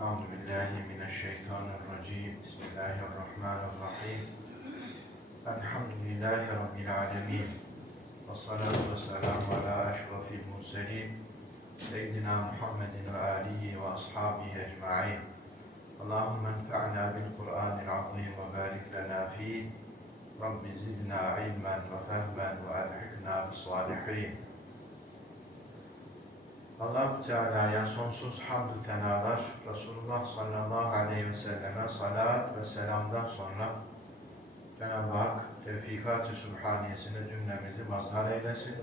أعوذ بالله من الشيطان الرجيم. بسم الله الرحمن الرحيم. الحمد لله رب العالمين. والصلاة والسلام على أشرف المرسلين. سيدنا محمد وآله وأصحابه أجمعين. اللهم انفعنا بالقرآن العظيم وبارك لنا فيه. رب زدنا علما وفهما وألحقنا بالصالحين. Allahu Teala'ya sonsuz hamdü senalar, Resulullah sallallahu aleyhi ve selleme salat ve selamdan sonra Cenab-ı Hak tevfikat-ı sübhaniyesine cümlemizi mazhar eylesin.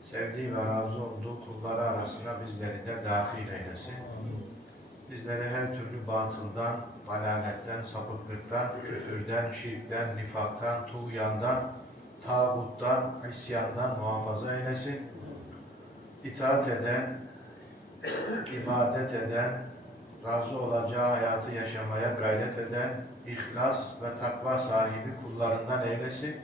Sevdiği ve razı olduğu kulları arasına bizleri de dahil eylesin. Bizleri her türlü batıldan, dalaletten, sapıklıktan, küfürden, şirkten, nifaktan, tuğyandan, tağuttan, isyandan muhafaza eylesin itaat eden, ibadet eden, razı olacağı hayatı yaşamaya gayret eden, ihlas ve takva sahibi kullarından eylesin.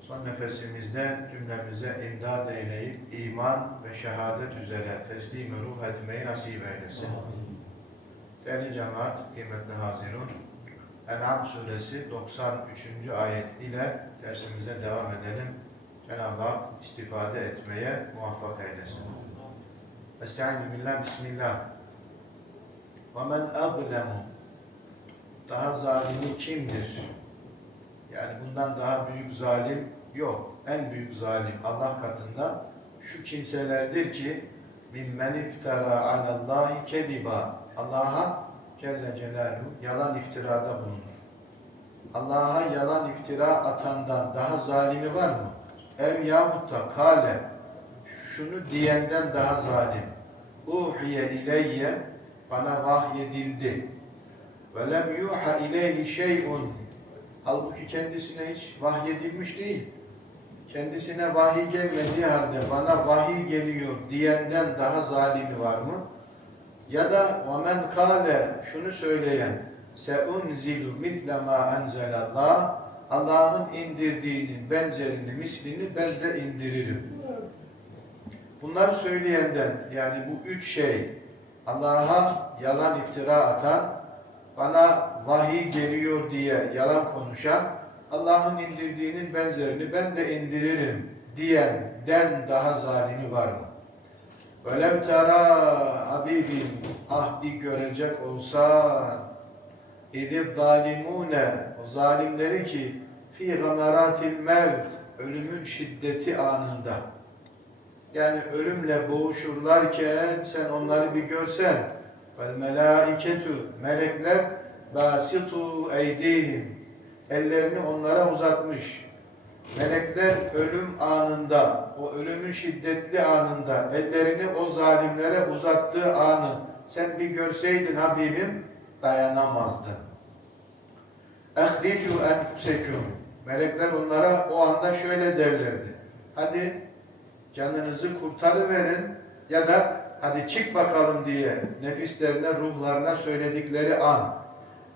Son nefesimizde cümlemize imdad eyleyip iman ve şehadet üzere teslim ruh etmeyi nasip eylesin. Değerli cemaat, kıymetli hazirun, En'am suresi 93. ayet ile dersimize devam edelim. Cenab-ı istifade etmeye muvaffak eylesin. Estaizu billah, bismillah. Ve men azlemu daha zalimi kimdir? Yani bundan daha büyük zalim yok. En büyük zalim Allah katında şu kimselerdir ki mimmen iftara alallahi kediba Allah'a Celle Celaluhu yalan iftirada bulunur. Allah'a yalan iftira atandan daha zalimi var mı? ev yahut da kale şunu diyenden daha zalim. Uhiye ileyye bana vahyedildi. Ve lem yuha ileyhi şey'un Halbuki kendisine hiç vahyedilmiş değil. Kendisine vahiy gelmediği halde bana vahiy geliyor diyenden daha zalimi var mı? Ya da وَمَنْ kale şunu söyleyen سَاُنْزِلُ مِثْلَ مَا أَنْزَلَ اللّٰهِ Allah'ın indirdiğinin benzerini, mislini ben de indiririm. Bunları söyleyenden yani bu üç şey Allah'a yalan iftira atan, bana vahiy geliyor diye yalan konuşan, Allah'ın indirdiğinin benzerini ben de indiririm diyenden daha zalimi var mı? Velev tera Habibim ah bir görecek olsan İzi zalimune o zalimleri ki fi gamaratil mevt ölümün şiddeti anında yani ölümle boğuşurlarken sen onları bir görsen vel melaiketu melekler basitu eydihim ellerini onlara uzatmış melekler ölüm anında o ölümün şiddetli anında ellerini o zalimlere uzattığı anı sen bir görseydin Habibim dayanamazdı. Ehricu enfuseküm. Melekler onlara o anda şöyle derlerdi. Hadi canınızı kurtarıverin ya da hadi çık bakalım diye nefislerine, ruhlarına söyledikleri an.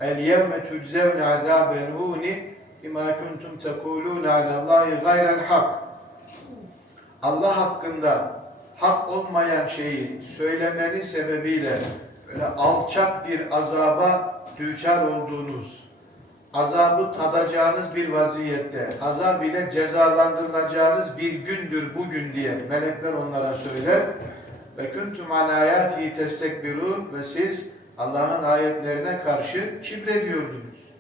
El yevme tüczevne azâbel hûni imâ kuntum tekulûne alallâhi gayrel hak. Allah hakkında hak olmayan şeyi söylemeni sebebiyle öyle alçak bir azaba düçar olduğunuz, azabı tadacağınız bir vaziyette, azab ile cezalandırılacağınız bir gündür bugün diye melekler onlara söyler. Ve kuntum an ayati testekbirun ve siz Allah'ın ayetlerine karşı kibrediyordunuz.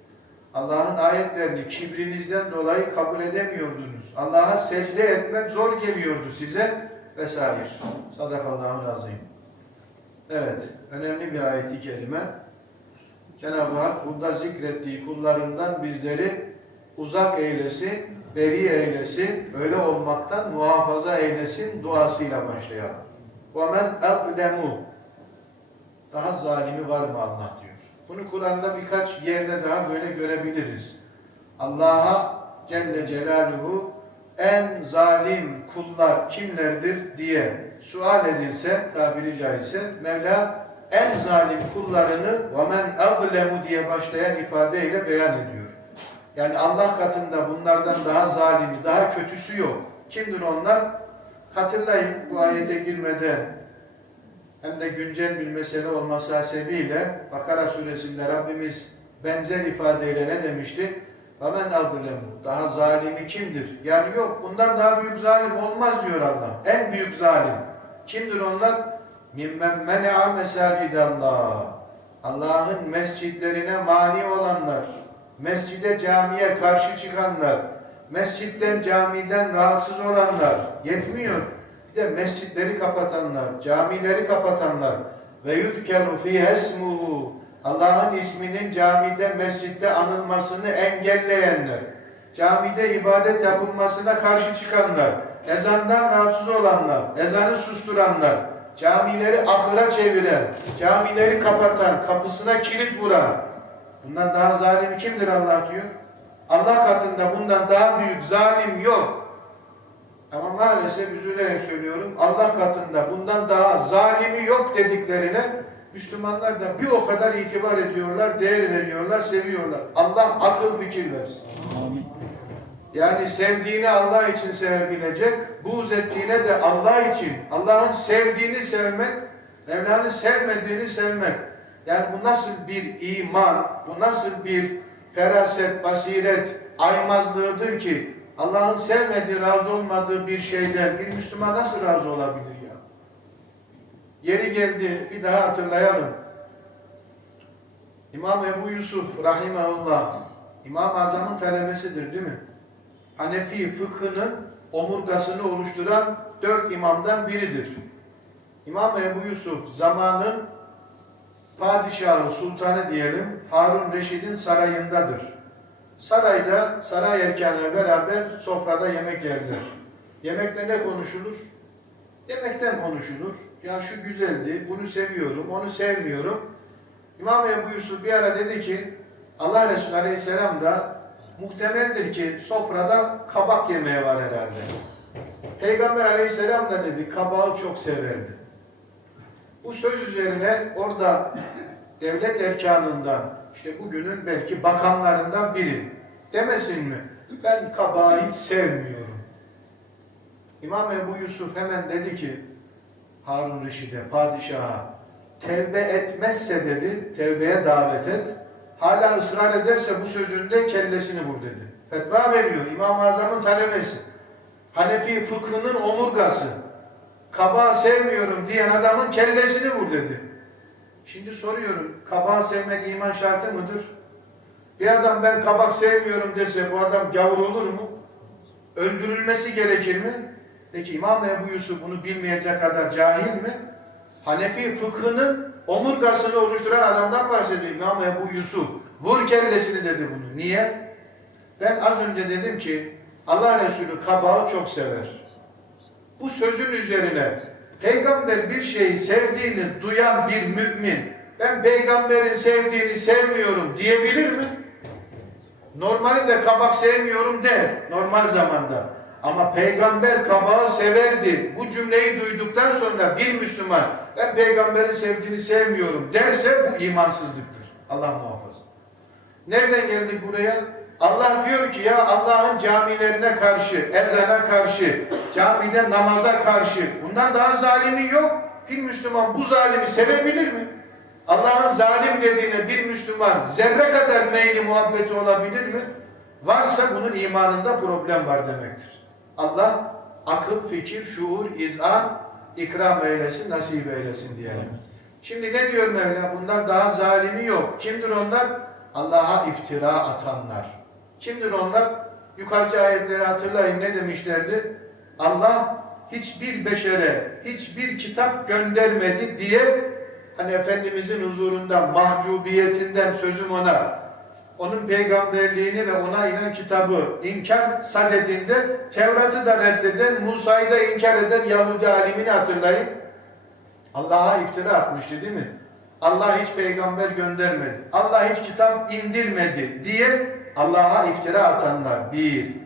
Allah'ın ayetlerini kibrinizden dolayı kabul edemiyordunuz. Allah'a secde etmek zor geliyordu size vesaire. Sadakallahu azim. Evet, önemli bir ayeti kerime. Cenab-ı Hak burada zikrettiği kullarından bizleri uzak eylesin, beri eylesin, öyle olmaktan muhafaza eylesin duasıyla başlayalım. وَمَنْ اَظْلَمُ Daha zalimi var mı Allah diyor. Bunu Kur'an'da birkaç yerde daha böyle görebiliriz. Allah'a Celle Celaluhu en zalim kullar kimlerdir diye sual edilse tabiri caizse Mevla en zalim kullarını وَمَنْ اَظْلَمُ diye başlayan ifadeyle beyan ediyor. Yani Allah katında bunlardan daha zalimi, daha kötüsü yok. Kimdir onlar? Hatırlayın bu ayete girmeden hem de güncel bir mesele olması hasebiyle Bakara suresinde Rabbimiz benzer ifadeyle ne demişti? وَمَنْ أَظْلَمُ Daha zalimi kimdir? Yani yok bundan daha büyük zalim olmaz diyor Allah. En büyük zalim. Kimdir onlar? mimmen men'a mesacidallah Allah'ın mescitlerine mani olanlar, mescide camiye karşı çıkanlar, mescitten camiden rahatsız olanlar yetmiyor. Bir de mescitleri kapatanlar, camileri kapatanlar ve yudkeru fi esmuhu Allah'ın isminin camide, mescitte anılmasını engelleyenler, camide ibadet yapılmasına karşı çıkanlar, ezandan rahatsız olanlar, ezanı susturanlar, camileri ahıra çeviren, camileri kapatan, kapısına kilit vuran, bundan daha zalim kimdir Allah diyor? Allah katında bundan daha büyük zalim yok. Ama maalesef üzülerek söylüyorum, Allah katında bundan daha zalimi yok dediklerine Müslümanlar da bir o kadar itibar ediyorlar, değer veriyorlar, seviyorlar. Allah akıl fikir versin. Yani sevdiğini Allah için sevebilecek, buğz ettiğine de Allah için, Allah'ın sevdiğini sevmek, Mevla'nın sevmediğini sevmek. Yani bu nasıl bir iman, bu nasıl bir feraset, basiret, aymazlığıdır ki Allah'ın sevmediği, razı olmadığı bir şeyden bir Müslüman nasıl razı olabilir ya? Yeri geldi, bir daha hatırlayalım. İmam Ebu Yusuf Rahimahullah, İmam-ı Azam'ın talebesidir değil mi? Hanefi fıkhının omurgasını oluşturan dört imamdan biridir. İmam Ebu Yusuf zamanın padişahı, sultanı diyelim, Harun Reşid'in sarayındadır. Sarayda, saray erkanıyla beraber sofrada yemek yerler. Yemekte ne konuşulur? Yemekten konuşulur. Ya şu güzeldi, bunu seviyorum, onu sevmiyorum. İmam Ebu Yusuf bir ara dedi ki, Allah Resulü Aleyhisselam da muhtemeldir ki sofrada kabak yemeği var herhalde. Peygamber Aleyhisselam da dedi, kabağı çok severdi. Bu söz üzerine orada devlet erkanından, işte bugünün belki bakanlarından biri demesin mi? Ben kabağı hiç sevmiyorum. İmam Ebu Yusuf hemen dedi ki Harun Reşid'e, padişaha tevbe etmezse dedi, tevbeye davet et. Hala ısrar ederse bu sözünde kellesini vur dedi. Fetva veriyor İmam-ı Azam'ın talebesi. Hanefi fıkhının omurgası. Kabağı sevmiyorum diyen adamın kellesini vur dedi. Şimdi soruyorum, kabağı sevmek iman şartı mıdır? Bir adam ben kabak sevmiyorum dese bu adam gavur olur mu? Öldürülmesi gerekir mi? Peki İmam Ebu Yusuf bunu bilmeyecek kadar cahil mi? Hanefi fıkhının omurgasını oluşturan adamdan bahsediyor İmam Ebu Yusuf. Vur kellesini dedi bunu. Niye? Ben az önce dedim ki Allah Resulü kabağı çok sever. Bu sözün üzerine peygamber bir şeyi sevdiğini duyan bir mümin ben peygamberin sevdiğini sevmiyorum diyebilir mi? Normali de kabak sevmiyorum der normal zamanda. Ama peygamber kabağı severdi. Bu cümleyi duyduktan sonra bir Müslüman ben peygamberin sevdiğini sevmiyorum derse bu imansızlıktır. Allah muhafaza. Nereden geldik buraya? Allah diyor ki ya Allah'ın camilerine karşı, ezana karşı, camide namaza karşı bundan daha zalimi yok. Bir Müslüman bu zalimi sevebilir mi? Allah'ın zalim dediğine bir Müslüman zerre kadar meyli muhabbeti olabilir mi? Varsa bunun imanında problem var demektir. Allah akıl, fikir, şuur, izan, ikram eylesin, nasip eylesin diyelim. Şimdi ne diyor Mevla? Bundan daha zalimi yok. Kimdir onlar? Allah'a iftira atanlar. Kimdir onlar? Yukarıki ayetleri hatırlayın ne demişlerdi? Allah hiçbir beşere, hiçbir kitap göndermedi diye hani Efendimizin huzurunda mahcubiyetinden sözüm ona onun peygamberliğini ve ona inen kitabı inkar sadedinde Tevrat'ı da reddeden, Musa'yı da inkar eden Yahudi alimini hatırlayın. Allah'a iftira atmıştı değil mi? Allah hiç peygamber göndermedi. Allah hiç kitap indirmedi diye Allah'a iftira atanlar bir.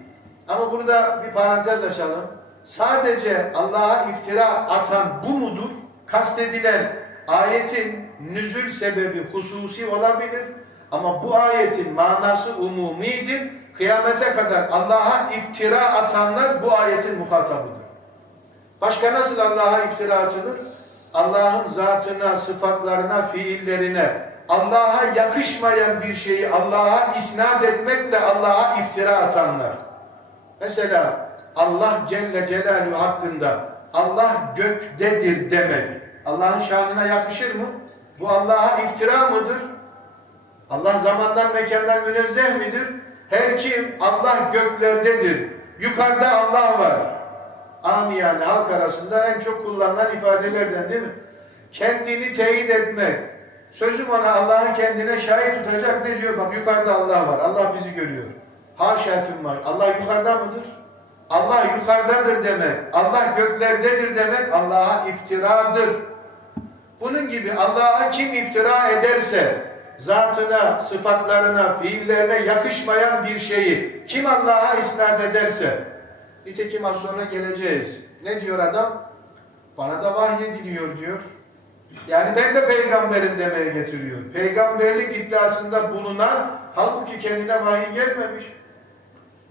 Ama burada bir parantez açalım. Sadece Allah'a iftira atan bu mudur? Kastedilen ayetin nüzül sebebi hususi olabilir. Ama bu ayetin manası umumidir. Kıyamete kadar Allah'a iftira atanlar bu ayetin muhatabıdır. Başka nasıl Allah'a iftira atılır? Allah'ın zatına, sıfatlarına, fiillerine, Allah'a yakışmayan bir şeyi Allah'a isnat etmekle Allah'a iftira atanlar. Mesela Allah Celle Celaluhu hakkında Allah göktedir demek. Allah'ın şanına yakışır mı? Bu Allah'a iftira mıdır? Allah zamandan mekandan münezzeh midir? Her kim Allah göklerdedir. Yukarıda Allah var. Amiyane halk arasında en çok kullanılan ifadelerden değil mi? Kendini teyit etmek. Sözüm ona Allah'ı kendine şahit tutacak ne diyor? Bak yukarıda Allah var. Allah bizi görüyor. Haşa var. Allah yukarıda mıdır? Allah yukarıdadır demek. Allah göklerdedir demek Allah'a iftiradır. Bunun gibi Allah'a kim iftira ederse zatına, sıfatlarına, fiillerine yakışmayan bir şeyi kim Allah'a isnat ederse nitekim az sonra geleceğiz. Ne diyor adam? Bana da vahyediliyor diyor. Yani ben de peygamberim demeye getiriyor. Peygamberlik iddiasında bulunan halbuki kendine vahiy gelmemiş.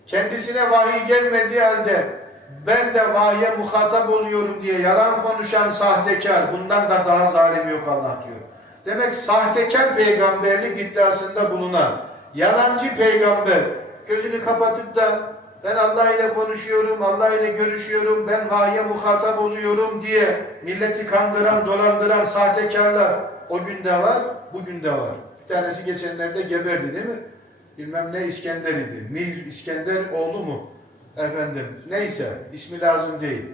Kendisine vahiy gelmediği halde ben de vahye muhatap oluyorum diye yalan konuşan sahtekar bundan da daha zalim yok Allah diyor. Demek sahtekar peygamberlik iddiasında bulunan yalancı peygamber gözünü kapatıp da ben Allah ile konuşuyorum, Allah ile görüşüyorum, ben vahye muhatap oluyorum diye milleti kandıran, dolandıran sahtekarlar o günde var, bugün de var. Bir tanesi geçenlerde geberdi değil mi? Bilmem ne İskender idi. Mir İskender oğlu mu? Efendim neyse ismi lazım değil.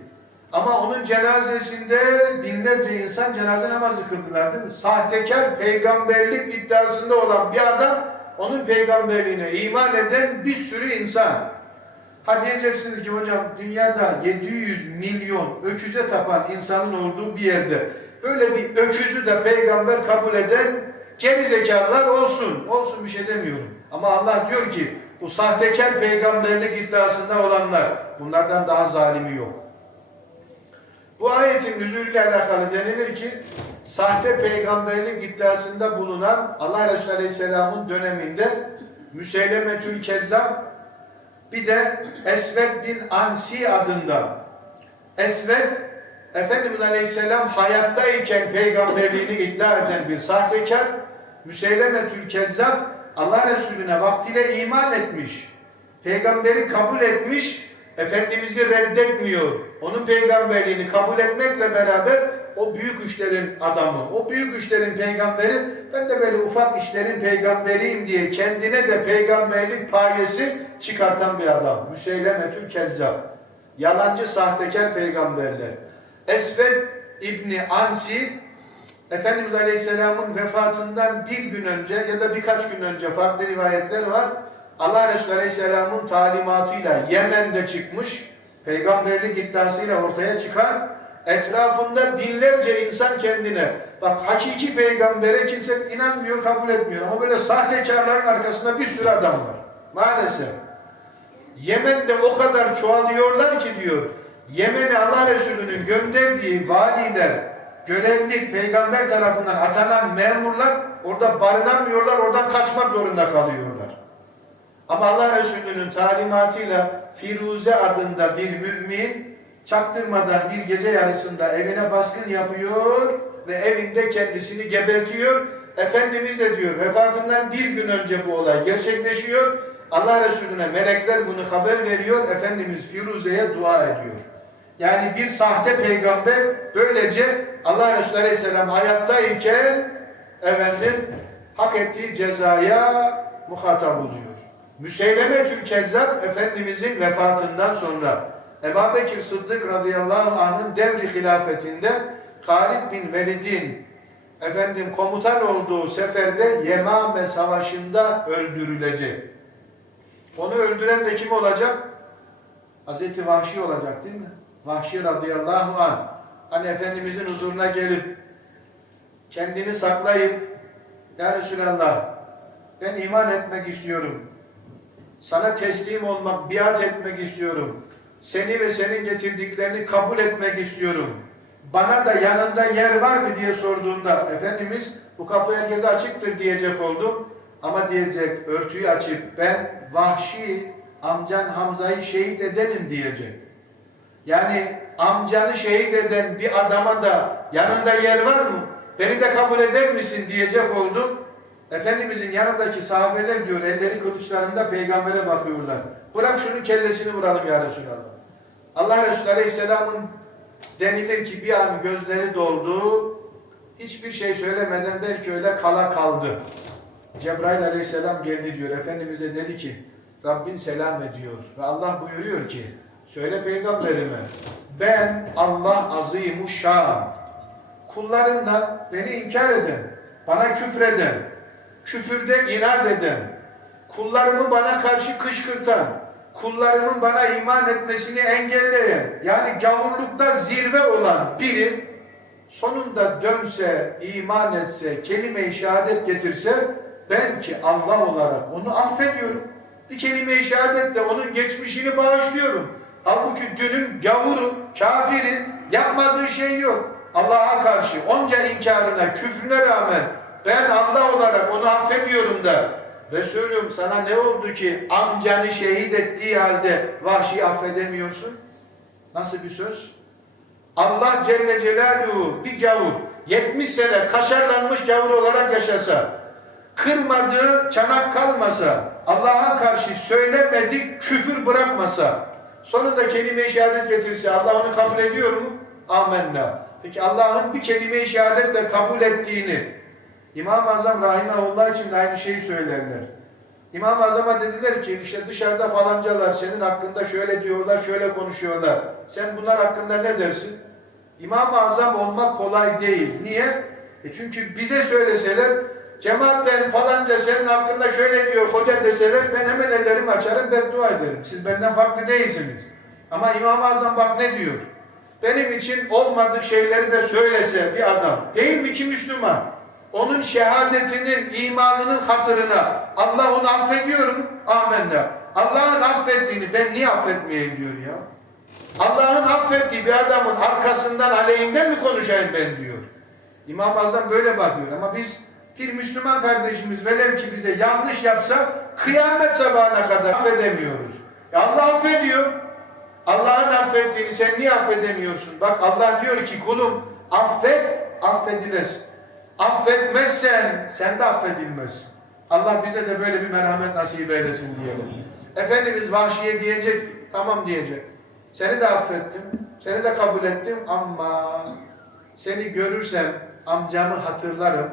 Ama onun cenazesinde binlerce insan cenaze namazı kıldılar değil mi? Sahtekar peygamberlik iddiasında olan bir adam onun peygamberliğine iman eden bir sürü insan. Ha diyeceksiniz ki hocam dünyada 700 milyon öküze tapan insanın olduğu bir yerde öyle bir öküzü de peygamber kabul eden geri zekalılar olsun. Olsun bir şey demiyorum. Ama Allah diyor ki bu sahtekar peygamberlik iddiasında olanlar bunlardan daha zalimi yok. Bu ayetin nüzulüyle alakalı denilir ki sahte peygamberlik iddiasında bulunan Allah Resulü Aleyhisselam'ın döneminde Müseylemetül Kezzab bir de Esved bin Ansi adında Esved Efendimiz Aleyhisselam hayattayken peygamberliğini iddia eden bir sahtekar Müseylemetül Kezzab Allah Resulüne vaktiyle iman etmiş. Peygamberi kabul etmiş. Efendimiz'i reddetmiyor. Onun peygamberliğini kabul etmekle beraber o büyük işlerin adamı, o büyük işlerin peygamberi, ben de böyle ufak işlerin peygamberiyim diye kendine de peygamberlik payesi çıkartan bir adam. Müseylemetül Kezzab. Yalancı sahtekar peygamberler. Esved İbni Ansi Efendimiz Aleyhisselam'ın vefatından bir gün önce ya da birkaç gün önce farklı rivayetler var. Allah Resulü Aleyhisselam'ın talimatıyla Yemen'de çıkmış, peygamberlik iddiasıyla ortaya çıkan, etrafında binlerce insan kendine, bak hakiki peygambere kimse inanmıyor, kabul etmiyor ama böyle sahtekarların arkasında bir sürü adam var. Maalesef. Yemen'de o kadar çoğalıyorlar ki diyor, Yemen'e Allah Resulü'nün gönderdiği valiler, görevli peygamber tarafından atanan memurlar orada barınamıyorlar, oradan kaçmak zorunda kalıyorlar. Ama Allah Resulü'nün talimatıyla Firuze adında bir mümin çaktırmadan bir gece yarısında evine baskın yapıyor ve evinde kendisini gebertiyor. Efendimiz de diyor vefatından bir gün önce bu olay gerçekleşiyor. Allah Resulüne melekler bunu haber veriyor. Efendimiz Firuze'ye dua ediyor. Yani bir sahte peygamber böylece Allah Resulü Aleyhisselam hayattayken efendim hak ettiği cezaya muhatap oluyor. Müseylemetül Kezzab Efendimizin vefatından sonra Ebu Bekir Sıddık radıyallahu anh'ın devri hilafetinde Halid bin Velid'in efendim komutan olduğu seferde Yemame Savaşı'nda öldürülecek. Onu öldüren de kim olacak? Hazreti Vahşi olacak değil mi? Vahşi radıyallahu anh. Hani Efendimizin huzuruna gelip kendini saklayıp Ya Resulallah ben iman etmek istiyorum. Sana teslim olmak, biat etmek istiyorum. Seni ve senin getirdiklerini kabul etmek istiyorum. Bana da yanında yer var mı diye sorduğunda Efendimiz bu kapı herkese açıktır diyecek oldu. Ama diyecek örtüyü açıp ben vahşi amcan Hamza'yı şehit edelim diyecek. Yani amcanı şehit eden bir adama da yanında yer var mı? Beni de kabul eder misin diyecek oldu. Efendimizin yanındaki sahabeler diyor elleri kılıçlarında peygambere bakıyorlar. Bırak şunu kellesini vuralım ya Resulallah. Allah Resulü Aleyhisselam'ın denilir ki bir an gözleri doldu. Hiçbir şey söylemeden belki öyle kala kaldı. Cebrail aleyhisselam geldi diyor. Efendimiz'e dedi ki Rabbin selam ediyor. Ve Allah buyuruyor ki söyle peygamberime ben Allah azimuşşan kullarından beni inkar eden, bana küfreden, küfürde inat eden, kullarımı bana karşı kışkırtan, kullarımın bana iman etmesini engelleyen, yani gavurlukta zirve olan biri sonunda dönse, iman etse, kelime-i şehadet getirse ben ki Allah olarak onu affediyorum. Bir kelime-i şehadetle onun geçmişini bağışlıyorum. Halbuki dünün gavuru, kafiri yapmadığı şey yok. Allah'a karşı onca inkarına, küfrüne rağmen ben Allah olarak onu affediyorum da Resulüm sana ne oldu ki amcanı şehit ettiği halde vahşi affedemiyorsun? Nasıl bir söz? Allah Celle Celaluhu bir gavur 70 sene kaşarlanmış gavur olarak yaşasa kırmadığı çanak kalmasa Allah'a karşı söylemedi küfür bırakmasa sonunda kelime-i şehadet getirse Allah onu kabul ediyor mu? Amenna. Peki Allah'ın bir kelime-i şehadetle kabul ettiğini İmam-ı Azam Rahimahullah için de aynı şeyi söylerler. İmam-ı Azam'a dediler ki işte dışarıda falancalar senin hakkında şöyle diyorlar, şöyle konuşuyorlar. Sen bunlar hakkında ne dersin? İmam-ı Azam olmak kolay değil. Niye? E çünkü bize söyleseler cemaatten falanca senin hakkında şöyle diyor hoca deseler ben hemen ellerimi açarım beddua ederim. Siz benden farklı değilsiniz. Ama İmam-ı Azam bak ne diyor? Benim için olmadık şeyleri de söylese bir adam değil mi ki Müslüman? Onun şehadetinin, imanının hatırına Allah onu affediyor mu? Amenna. Allah'ın affettiğini ben niye affetmeyeyim diyor ya. Allah'ın affettiği bir adamın arkasından aleyhinden mi konuşayım ben diyor. İmam-ı Azam böyle bakıyor ama biz bir Müslüman kardeşimiz velev ki bize yanlış yapsa kıyamet sabahına kadar affedemiyoruz. E Allah affediyor. Allah'ın affettiğini sen niye affedemiyorsun? Bak Allah diyor ki kulum affet, affedilesin. Affetmezsen sen de affedilmezsin. Allah bize de böyle bir merhamet nasip eylesin diyelim. Efendimiz vahşiye diyecek, tamam diyecek. Seni de affettim, seni de kabul ettim ama seni görürsem amcamı hatırlarım.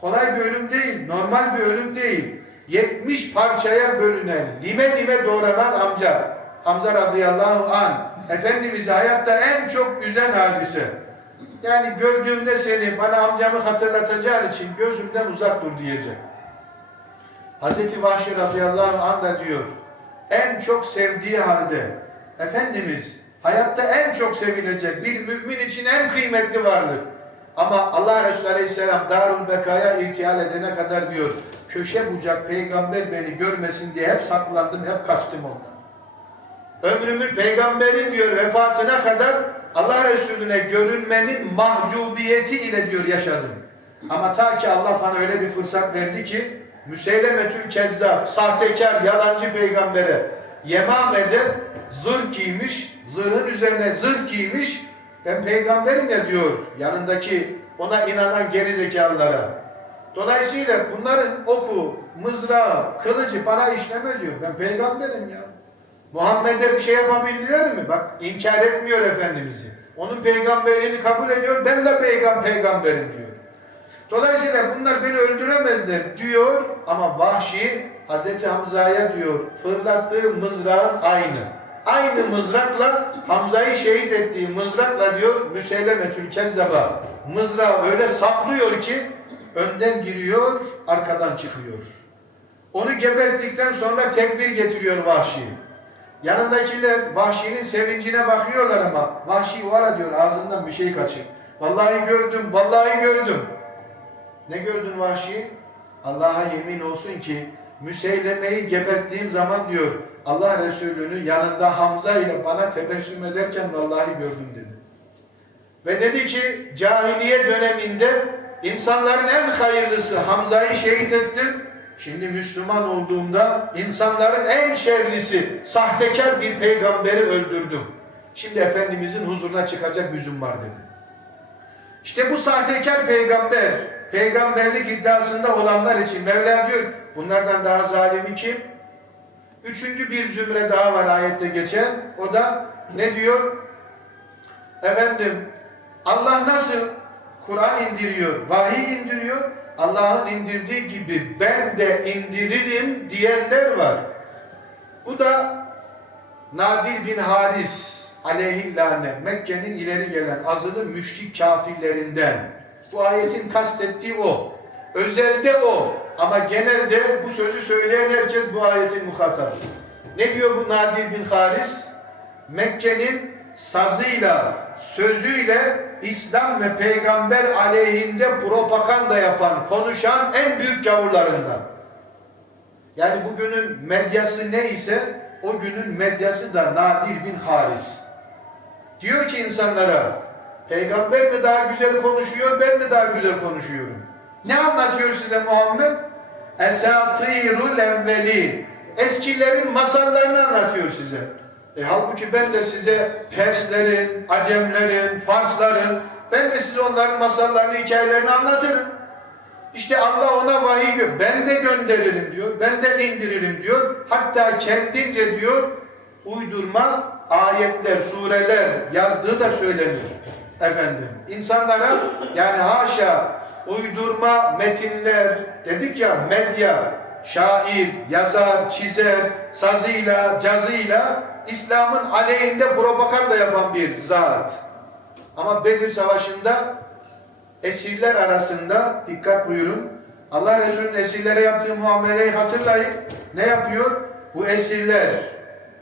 Kolay bir ölüm değil, normal bir ölüm değil. 70 parçaya bölünen, lime lime doğranan amca. Hamza radıyallahu an. Efendimiz'i hayatta en çok üzen hadise. Yani gördüğümde seni bana amcamı hatırlatacağın için gözümden uzak dur diyecek. Hazreti Vahşi radıyallahu anh da diyor. En çok sevdiği halde Efendimiz hayatta en çok sevilecek bir mümin için en kıymetli varlık. Ama Allah Resulü Aleyhisselam Darul Beka'ya irtihal edene kadar diyor. Köşe bucak peygamber beni görmesin diye hep saklandım, hep kaçtım ondan. Ömrümün peygamberin diyor vefatına kadar Allah Resulüne görünmenin mahcubiyeti ile diyor yaşadım. Ama ta ki Allah bana öyle bir fırsat verdi ki Müseylemetül Kezzab, sahtekar, yalancı peygambere Yemame'de zırh giymiş, zırhın üzerine zırh giymiş. Ben peygamberim ya diyor yanındaki ona inanan geri zekalılara. Dolayısıyla bunların oku, mızrağı, kılıcı bana işleme diyor. Ben peygamberim ya. Muhammed'e bir şey yapabildiler mi? Bak inkar etmiyor Efendimiz'i. Onun peygamberliğini kabul ediyor. Ben de peygam peygamberim diyor. Dolayısıyla bunlar beni öldüremezler diyor ama vahşi Hazreti Hamza'ya diyor fırlattığı mızrağın aynı. Aynı mızrakla Hamza'yı şehit ettiği mızrakla diyor Müsellemetül Kezzaba mızrağı öyle saplıyor ki önden giriyor arkadan çıkıyor. Onu geberttikten sonra tekbir getiriyor vahşi. Yanındakiler vahşinin sevincine bakıyorlar ama vahşi o ara diyor ağzından bir şey kaçır. Vallahi gördüm, vallahi gördüm. Ne gördün vahşi? Allah'a yemin olsun ki Müseyleme'yi geberttiğim zaman diyor Allah Resulü'nü yanında Hamza ile bana tebessüm ederken vallahi gördüm dedi. Ve dedi ki cahiliye döneminde insanların en hayırlısı Hamza'yı şehit ettim. Şimdi Müslüman olduğumda insanların en şerlisi, sahtekar bir peygamberi öldürdüm. Şimdi Efendimizin huzuruna çıkacak yüzüm var dedi. İşte bu sahtekar peygamber, peygamberlik iddiasında olanlar için Mevla diyor, bunlardan daha zalimi kim? Üçüncü bir zümre daha var ayette geçen, o da ne diyor? Efendim, Allah nasıl Kur'an indiriyor, vahiy indiriyor, Allah'ın indirdiği gibi ben de indiririm diyenler var. Bu da Nadir bin Haris aleyhillâne Mekke'nin ileri gelen azılı müşrik kafirlerinden. Bu ayetin kastettiği o. Özelde o. Ama genelde bu sözü söyleyen herkes bu ayetin muhatabı. Ne diyor bu Nadir bin Haris? Mekke'nin sazıyla, sözüyle İslam ve peygamber aleyhinde propaganda yapan, konuşan en büyük gavurlarından. Yani bugünün medyası neyse o günün medyası da Nadir bin Haris. Diyor ki insanlara peygamber mi daha güzel konuşuyor ben mi daha güzel konuşuyorum? Ne anlatıyor size Muhammed? Esatirul evveli. Eskilerin masallarını anlatıyor size. E halbuki ben de size Perslerin, Acemlerin, Farsların, ben de size onların masallarını, hikayelerini anlatırım. İşte Allah ona vahiy gö ben de gönderirim diyor, ben de indiririm diyor. Hatta kendince diyor uydurma ayetler, sureler yazdığı da söylenir. Efendim, insanlara yani haşa uydurma metinler dedik ya medya, şair, yazar, çizer, sazıyla, cazıyla İslam'ın aleyhinde propaganda yapan bir zat. Ama Bedir Savaşı'nda esirler arasında dikkat buyurun. Allah Resulü'nün esirlere yaptığı muameleyi hatırlayın. Ne yapıyor? Bu esirler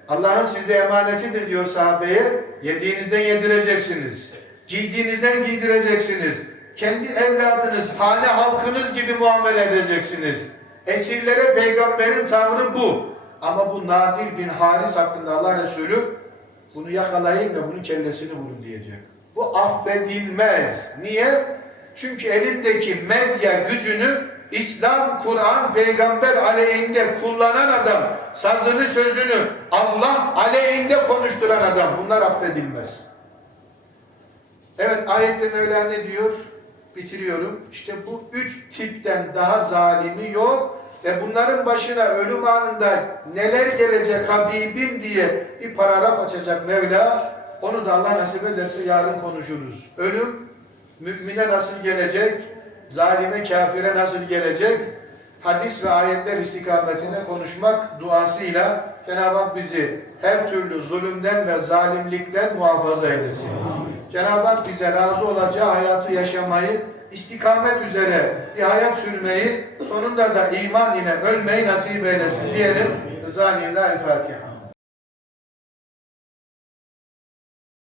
Allah'ın size emanetidir diyor sahabeye. Yediğinizden yedireceksiniz. Giydiğinizden giydireceksiniz. Kendi evladınız, hane halkınız gibi muamele edeceksiniz. Esirlere peygamberin tavrı bu. Ama bu Nadir bin Haris hakkında Allah Resulü bunu yakalayın ve bunun kellesini vurun diyecek. Bu affedilmez. Niye? Çünkü elindeki medya gücünü İslam, Kur'an, peygamber aleyhinde kullanan adam, sazını sözünü Allah aleyhinde konuşturan adam. Bunlar affedilmez. Evet ayette Mevla ne diyor? Bitiriyorum. İşte bu üç tipten daha zalimi yok ve bunların başına ölüm anında neler gelecek Habibim diye bir paragraf açacak Mevla. Onu da Allah nasip ederse yarın konuşuruz. Ölüm mümine nasıl gelecek? Zalime kafire nasıl gelecek? Hadis ve ayetler istikametinde konuşmak duasıyla Cenab-ı Hak bizi her türlü zulümden ve zalimlikten muhafaza eylesin. Cenab-ı Hak bize razı olacağı hayatı yaşamayı, istikamet üzere bir hayat sürmeyi, sonunda da iman ile ölmeyi nasip eylesin diyelim. Rızani Fatiha.